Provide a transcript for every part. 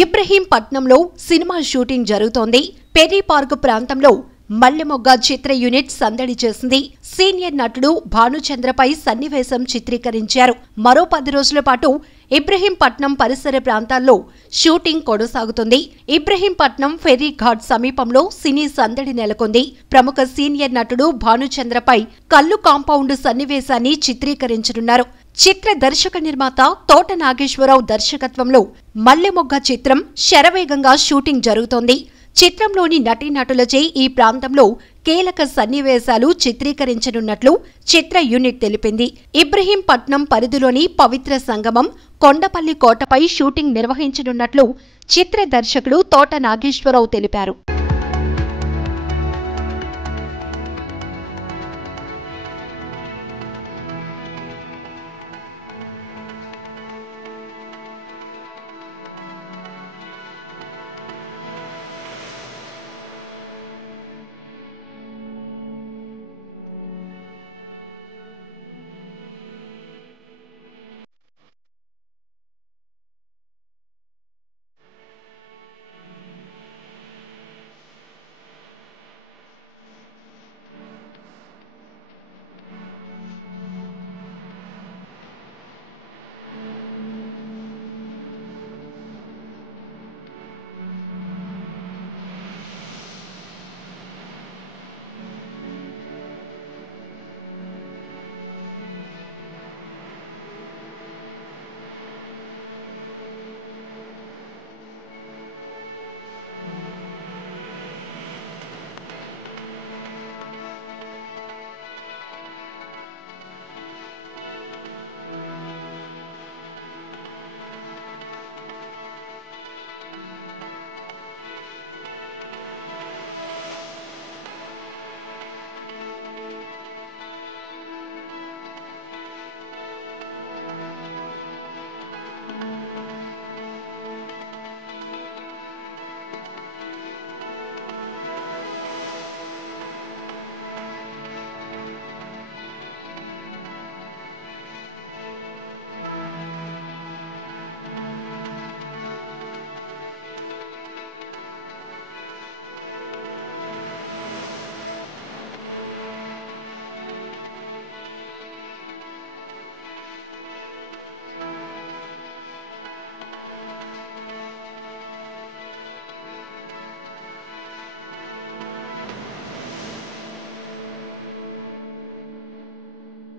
ఇబ్రహీంపట్నంలో cinema shooting జరుగుతోంది. Perry park ప్రాంతంలో మల్లెమొగ్గ చిత్ర unit సందడి చేసింది. సీనియర్ నటుడు భానుచంద్రపై సన్నివేశం చిత్రీకరించారు. మరో 10 రోజుల పాటు ఇబ్రహీంపట్నం పరిసర ప్రాంతాల్లో షూటింగ్ కొనసాగుతుంది. ఇబ్రహీంపట్నం ఫెర్రీ ఘాట్ సమీపంలో సినీ సందడి నెలకొంది. ప్రముఖ సీనియర్ నటుడు భానుచంద్రపై కల్లు కాంపౌండ్ సన్నివేశాన్ని చిత్రీకరించనున్నారు. చిత్ర దర్శక నిర్మాత తోట నాగేశ్వరరావు దర్శకత్వంలో మల్లెమొగ్గ చిత్రం శరవేగంగా షూటింగ్ జరుగుతోంది. చిత్రంలోని నటీనటులచే ఈ ప్రాంతంలో కీలక సన్నివేశాలు చిత్రీకరించనున్నట్లు చిత్ర యూనిట్ తెలిపింది. ఇబ్రహీంపట్నం పరిధిలోని పవిత్ర సంగమం, కొండపల్లి కోటపై షూటింగ్ నిర్వహించనున్నట్లు చిత్ర దర్శకుడు తోట నాగేశ్వరరావు తెలిపారు.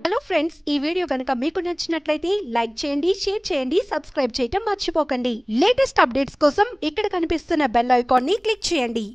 హలో ఫ్రెండ్స్, ఈ వీడియో కనుక మీకు నచ్చినట్లయితే లైక్ చేయండి, షేర్ చేయండి, సబ్స్క్రైబ్ చేయటం మర్చిపోకండి. లేటెస్ట్ అప్డేట్స్ కోసం ఇక్కడ కనిపిస్తున్న బెల్ ఐకాన్ ని క్లిక్ చేయండి.